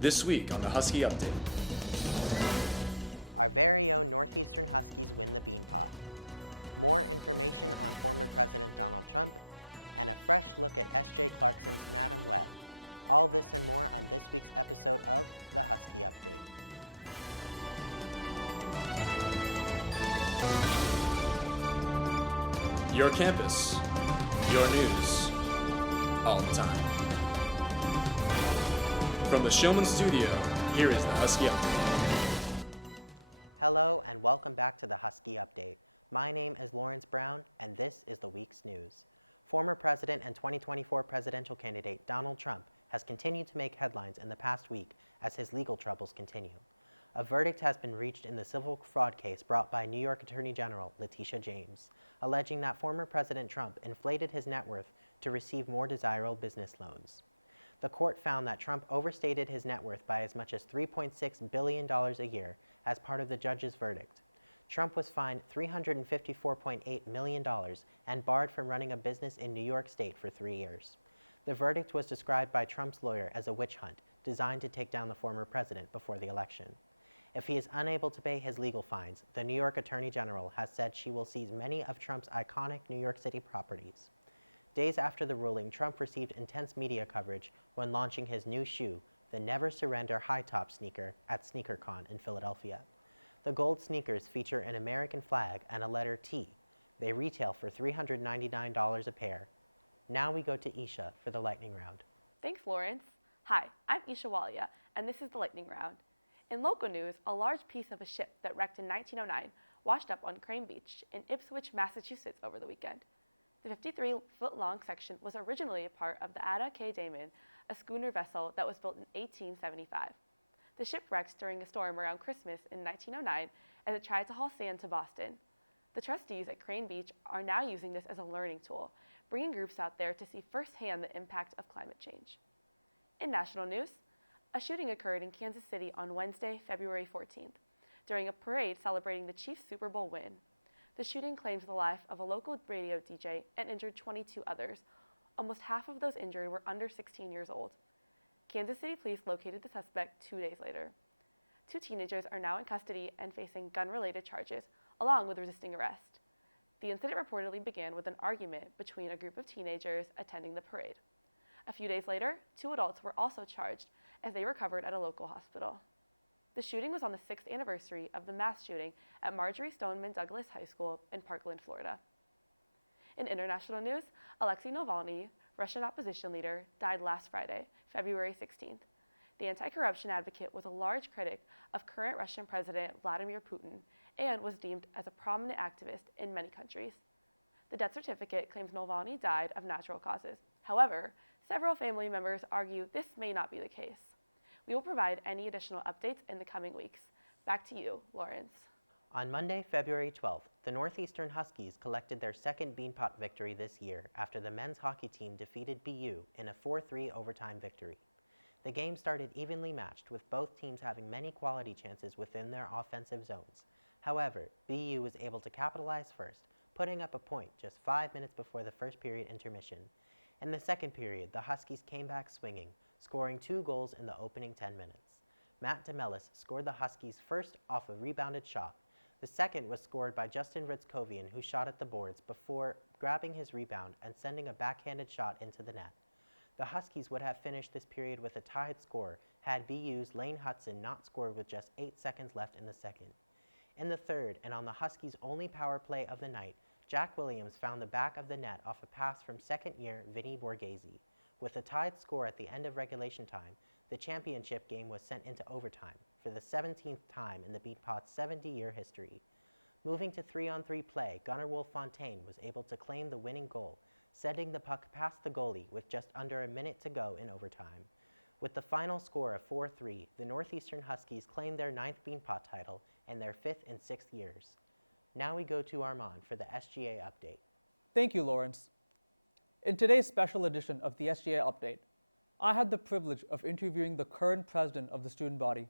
This week on the Husky Update. Our very own Northeastern Huskies win the Beanpot. More information on former President Donald Trump, and a fresh look at S.J. Clarkson's Madam Web. All this and more on this week's episode of the Husky Update. Your campus, your news, all the time. From the Showman Studio, here is the Husky Update. Hello and welcome back to the Husky Update. My name is Lawrence Brown and this is the week's news. Former President and 2024 presidential candidate Donald Trump has continued to make headlines in the past week as his legal troubles continue. A verdict has been reached in the civil fraud case brought by New York Attorney General Letitia James, alleging that former President Trump inflated his net worth to receive more desirable business loans. The court found that Trump overstated his net worth by as much as $3.6 billion a year as part of the judge's verdict. Trump was fined $354.8 million and barred from running a business in New York State for 3 years. The verdict was described by Trump's lawyer as a witch hunt designed to take down the former president before the election. If he is unable to pay his legal fines, the New York Attorney General has said she will seize many of Trump's iconic New York City properties. Days after the ruling, Trump received intense media coverage when launching his new shoe, the Never Surrender High Top sneaker, at SneakerCon in Philadelphia. The gold sneakers feature an American flag and a letter T. They retail for $399 a pair. Now we go to Esha for the lightning round. Thanks, Lawrence. Hi, I'm Esha Walia, and this is the lightning round. In local news, a large piece of a ship that wrecked in 1909 washed up on Crane Beach in Ipswich, Massachusetts over the weekend. The 53-foot-long section was originally a part of the Ada K. Damon, a schooner vessel that was built in 1875. The ship wrecked during a storm around Christmas in 1909 as it tried to haul sand to Boston. The trustees at Crane Beach are now using this as a learning tool, bringing groups out there to see firsthand the impact of climate change. In national news, a shooting occurred in Kansas City on Wednesday, February 14th, during a parade celebrating the Chiefs' Super Bowl win. The shooting claimed the life of a local radio DJ and injured 22 others. Almost half of those injured were under 16 years old. Kansas City police located the suspect 2 days later. 2 teenagers are now in custody and facing gun-related charges, along with resisting arrest. The incident reportedly began with an argument between a group of teenagers attending the parade. A few days later, 2 adults were also charged as they recovered at a local hospital. The shooting was on the 6th anniversary of the mass shooting at Marjorie Stoneman Douglas High School in Parkland, Florida. In international news, Alexei Navalny, Russian opposition leader, died last Friday, February 16th. The anti-corruption advocate was a large critic of current Russian President Vladimir Putin and was deemed as a prominent activist in many countries. The death certificate claims Navalny died of natural causes. However, several family members argue this may not be the case. We will provide any additional updates in the coming weeks. Back to you, Lawrence. On Monday, February 12th, the Northeastern Huskies collected their second Beanpot victory this year after the men's hockey team defeated BU in a 4-3 overtime victory. The game started evenly matched, with both teams having many quality chances within their offensive zones. However, BU was able to capitalize first, putting up a point just 5 minutes before the first period intermission. In the second period, the Huskies came back swinging, scoring 2 goals in the opening 10 minutes. Matt DeMellis scored the Huskies' first off a rebounded shot. The second was scored by Justin Ritzkovian, who shot at the boards before grabbing his rebound and sending a backhanded shot into the net. The Huskies would have finished this period with a tied score had BU's Lane Hudson not scored with just 8 seconds left in the second. In the third, and on the Huskies' only power play of the night, Jack Williams found the back of the net off a pass from second-year Vinny Borghese. With a tied score at the end of regulation time, the championship game was sent into overtime for the 17th time in the Beanpot's 70-year history. Moving to 3-on-3 play, Gunnar Wolf Fontaine was able to claim the winning goal, sending the puck past the goalie with just under a minute to go in overtime. With the final score of 4-3, the Northeastern Huskies claimed their 9th Beanpot title and their 5th in 6 years. Now we go to Armaan for the SGA update. Thank you, Lawrence. In today's special edition of the SGA Update, I had the privilege of interviewing the current president of the student body,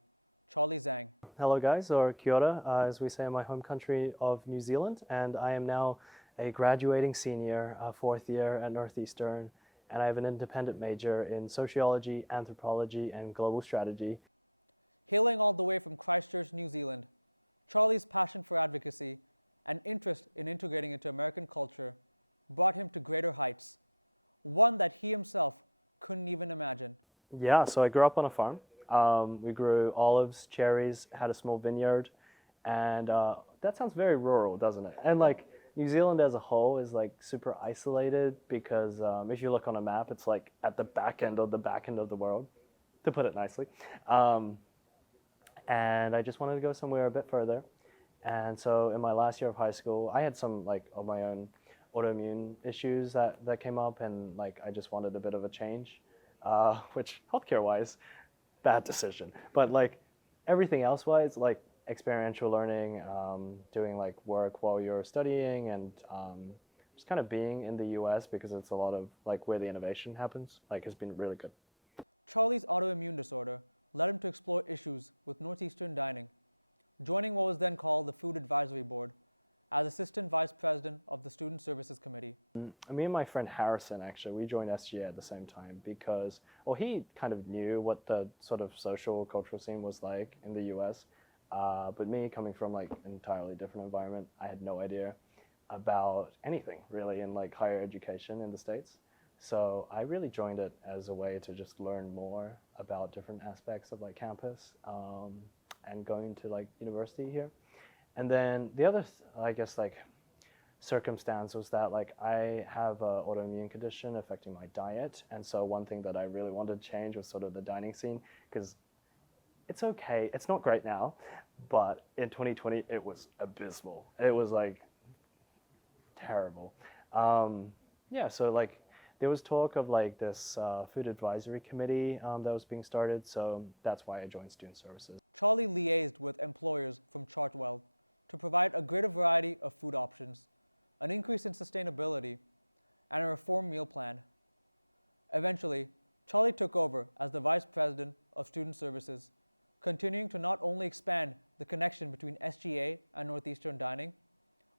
Charlie Zhang. Hello guys, or kia ora, as we say in my home country of New Zealand, and I am now a graduating senior, 4th year at Northeastern, and I have an independent major in sociology, anthropology, and global strategy. Hailing all the way from Christchurch, New Zealand, Charlie's passion for advocacy and interest in integrating into American culture brought him to greater heights, one that he himself couldn't even imagine. Yeah, so I grew up on a farm. We grew olives, cherries, had a small vineyard, and that sounds very rural, doesn't it? And like New Zealand as a whole is like super isolated because if you look on a map, it's like at the back end of the world, to put it nicely. And I just wanted to go somewhere a bit further. And so in my last year of high school, I had some like of my own autoimmune issues that came up, and like I just wanted a bit of a change, which healthcare wise, bad decision. But like everything else wise, like experiential learning, doing like work while you're studying, and just kind of being in the US because it's a lot of like where the innovation happens, like has been really good. Charlie's autoimmune disorder led him to explore issues with Northeastern dining, joining what was then called the Food Advisory Board as Assistant Vice President of the Student Services Committee. Me and my friend Harrison, actually, we joined SGA at the same time because, well, he kind of knew what the sort of social cultural scene was like in the US, but me coming from like an entirely different environment, I had no idea about anything really in like higher education in the States. So I really joined it as a way to just learn more about different aspects of like campus and going to like university here. And then the other, I guess, like circumstance was that like I have an autoimmune condition affecting my diet. And so one thing that I really wanted to change was sort of the dining scene, because it's okay. It's not great now, but in 2020, it was abysmal. It was like terrible. Yeah, so like there was talk of like this food advisory committee that was being started. So that's why I joined Student Services. Charlie liaised with employers from Chartwell to provide a greater variety of food options, an increase in sustainability, and a reform meal plan. Eventually, Charlie took over as the Vice President of Student Services, continuing to not only expand the connection between SGA and Northeastern Dining,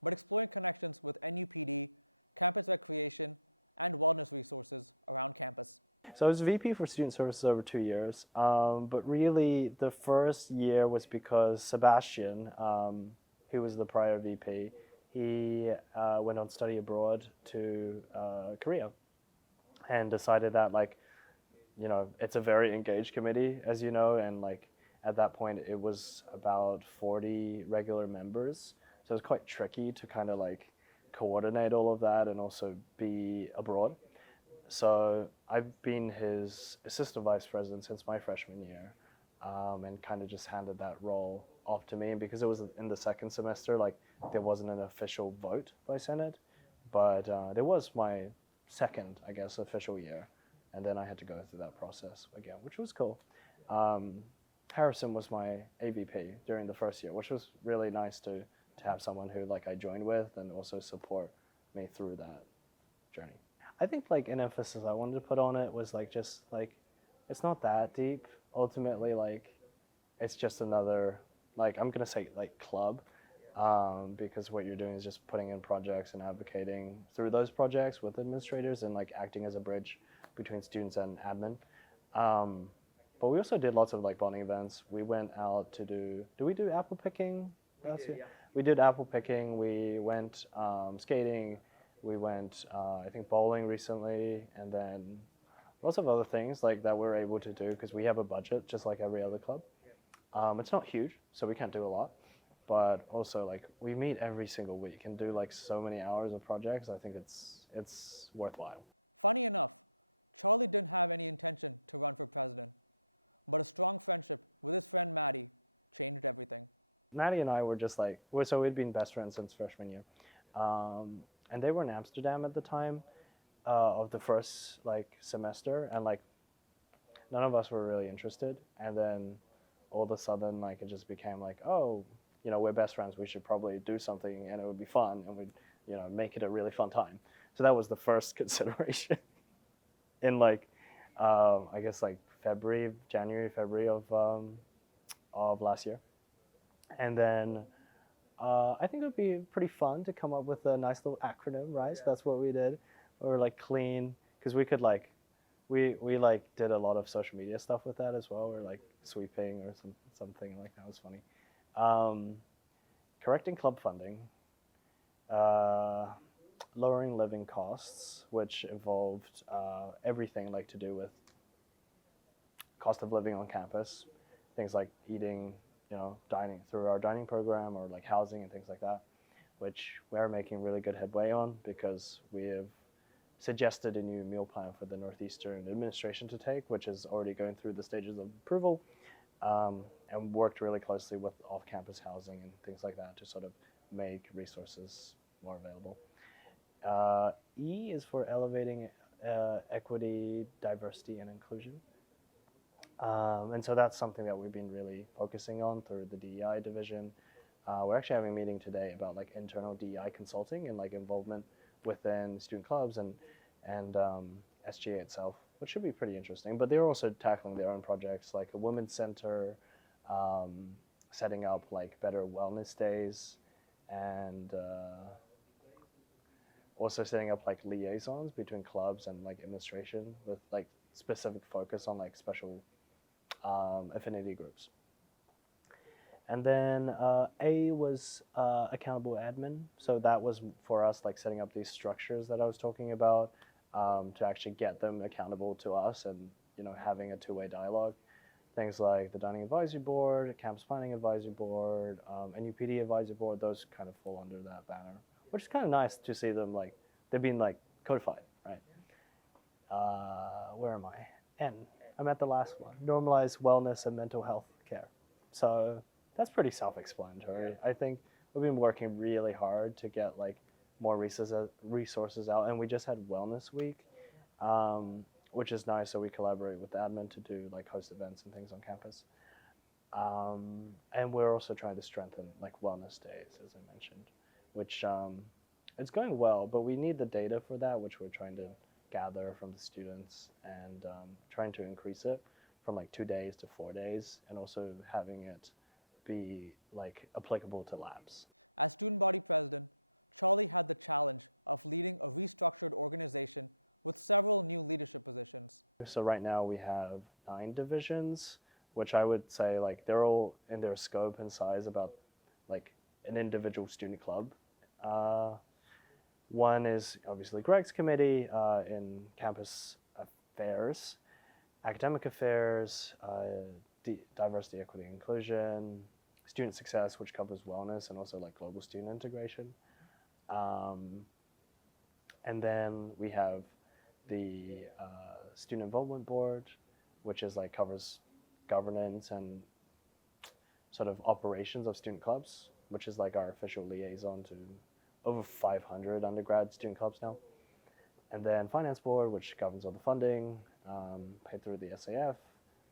but exploring connections with NUPD, campus recreation, and wellness resources around campus. So I was VP for Student Services over 2 years, but really the first year was because Sebastian, who was the prior VP, he went on study abroad to Korea and decided that like, you know, it's a very engaged committee, as you know, and like at that point it was about 40 regular members. So it was quite tricky to kind of like coordinate all of that and also be abroad. So I've been his assistant vice president since my freshman year, and kind of just handed that role off to me. And because it was in the second semester, like there wasn't an official vote by Senate, but there was my second, I guess, official year. And then I had to go through that process again, which was cool. Harrison was my AVP during the first year, which was really nice to have someone who like I joined with and also support me through that journey. I think like an emphasis I wanted to put on it was like just like it's not that deep. Ultimately, like it's just another like I'm gonna say like club, because what you're doing is just putting in projects and advocating through those projects with administrators and like acting as a bridge between students and admin. But we also did lots of like bonding events. We went out to do we do apple picking last year? Yeah. We did apple picking, we went skating, we went, I think, bowling recently, and then lots of other things like that we're able to do because we have a budget just like every other club. It's not huge, so we can't do a lot, but also like we meet every single week and do like so many hours of projects. I think it's worthwhile. Funny enough, Charlie didn't have any intention to run for president, but a strong friendship with his friend Maddie changed everything. Maddie and I were just like, so we'd been best friends since freshman year. And they were in Amsterdam at the time of the first like semester, and like none of us were really interested. And then all of a sudden, like it just became like, oh, you know, we're best friends. We should probably do something, and it would be fun, and we'd, you know, make it a really fun time. So that was the first consideration in like, I guess like January, February of last year. And then I think it would be pretty fun to come up with a nice little acronym, right? So that's what we did. We were like clean, because we could like, we like did a lot of social media stuff with that as well. We're like sweeping or something like that was funny. Correcting club funding, lowering living costs, which involved everything like to do with cost of living on campus, things like eating, dining through our dining program, or like housing and things like that, which we're making really good headway on because we have suggested a new meal plan for the Northeastern administration to take, which is already going through the stages of approval, and worked really closely with off-campus housing and things like that to sort of make resources more available. E is for elevating equity, diversity, and inclusion. And so that's something that we've been really focusing on through the DEI division. We're actually having a meeting today about like internal DEI consulting and like involvement within student clubs and SGA itself, which should be pretty interesting. But they're also tackling their own projects like a women's center, setting up like better wellness days, and also setting up like liaisons between clubs and like administration with like specific focus on like special affinity groups. And then A was accountable admin. So that was for us like setting up these structures that I was talking about to actually get them accountable to us and having a two-way dialogue. Things like the Dining Advisory Board, Campus Planning Advisory Board, NUPD Advisory Board, those kind of fall under that banner, which is kind of nice to see them like, they've been like codified, right? Where am I? N. I'm at the last one. Normalize wellness and mental health care. So that's pretty self-explanatory. I think we've been working really hard to get like more resources out, and we just had Wellness Week, which is nice. So we collaborate with admin to do like host events and things on campus. And we're also trying to strengthen like wellness days, as I mentioned, which it's going well, but we need the data for that, which we're trying to gather from the students and trying to increase it from like 2 days to 4 days, and also having it be like applicable to labs. As student body president, Charlie had the challenge of leading a restructured organization with several new leadership positions. So right now we have 9 divisions, which I would say like they're all in their scope and size about like an individual student club. One is obviously Greg's committee in campus affairs, academic affairs, diversity, equity, inclusion, student success, which covers wellness and also like global student integration. And then we have the student involvement board, which is like covers governance and sort of operations of student clubs, which is like our official liaison to over 500 undergrad student clubs now. And then finance board, which governs all the funding, paid through the SAF.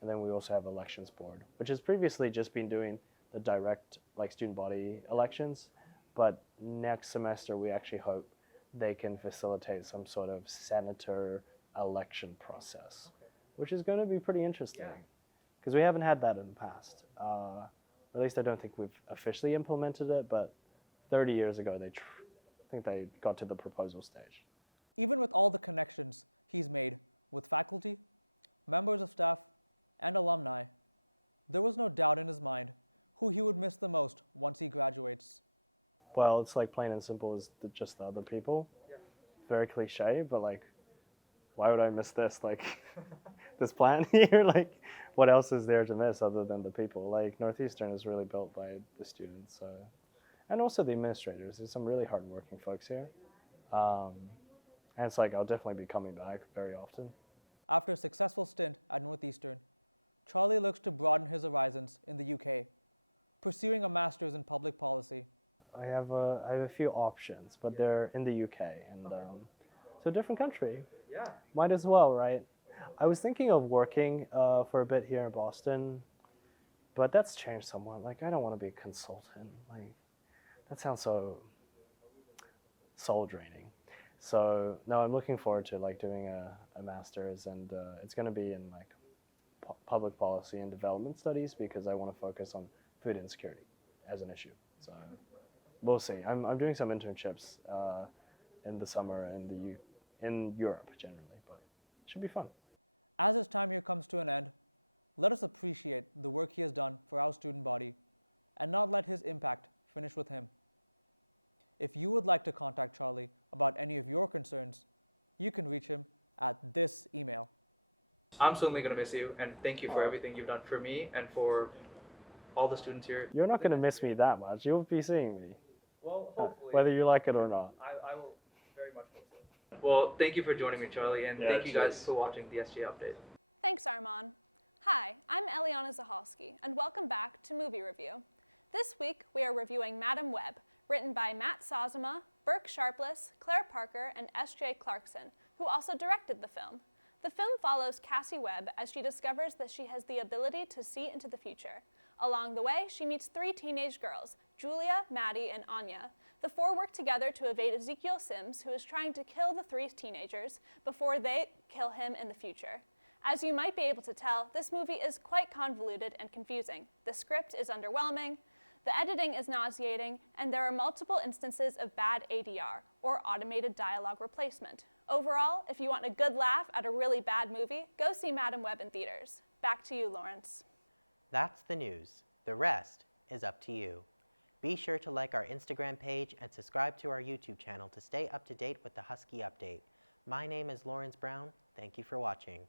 And then we also have elections board, which has previously just been doing the direct like student body elections. But next semester, we actually hope they can facilitate some sort of senator election process, which is going to be pretty interesting because we haven't had that in the past. At least I don't think we've officially implemented it, but 30 years ago, I think they got to the proposal stage. Even with all the connections he's made with faculty, members of staff, and alumni, there was no doubt in his mind who he would miss the most once he graduates. Well, it's like plain and simple as just the other people. Very cliche, but like, why would I miss this? Like, this plan here, like, what else is there to miss other than the people? Like, Northeastern is really built by the students, so. And also the administrators. There's some really hardworking folks here. And it's like, I'll definitely be coming back very often. After a successful stint at Northeastern, Charlie looks to broaden his horizons in the UK, pursuing a master's in public policy. I have a few options, but they're in the UK, and so different country. Yeah. Might as well, right? I was thinking of working for a bit here in Boston, but that's changed somewhat. Like, I don't want to be a consultant. Like, that sounds so soul draining. So no, I'm looking forward to like doing a master's, and it's going to be in like public policy and development studies because I want to focus on food insecurity as an issue. So we'll see. I'm doing some internships in the summer in Europe generally, but Should be fun. As his time here comes to an end, let us appreciate the work he has done for our student body and not let his impact finish with him. If you would like to contact Charlie about any of your concerns, you can reach him at this email. I'm certainly going to miss you, and thank you for everything you've done for me and for all the students here. You're not going to miss me that much. You'll be seeing me, Well, hopefully. whether you like it or not. I will very much hope so. Well, thank you for joining me, Charlie, and Yeah, thank you guys cheers. for watching the SGA Update. Thanks, Armaan. Hi, I'm Eliana Zahalsky, and welcome back to Movie Review. This week, we are reviewing Madam Web, written by Matt Sazama, Burke Sharpless, Claire Parker, and S.J. Clarkson, who also directed the film. The film follows Cassie Webb as she discovers that she has the ability to see into the future. Along the way, she meets 3 teenage girls, Julia, Maddie, and Anya. The 4 work together to evade Ezekiel Sims, who is trying to kill the 3 teenagers before they kill him in the future. As you might be able to tell, this movie is quite convoluted and confusing. The script is underwhelming, the editing is nauseating, and there are multiple instances of bad ADR, or automated dialogue replacement. Overall, if you want a good laugh at a really bad movie, go see Madam Web in theaters. Back to you, Lawrence. That's the news. The rest is up to you. Be sure to like our Instagram page and subscribe to our YouTube channel to stay up to date with the Husky update. My name is Lawrence Brown. Thank you for watching.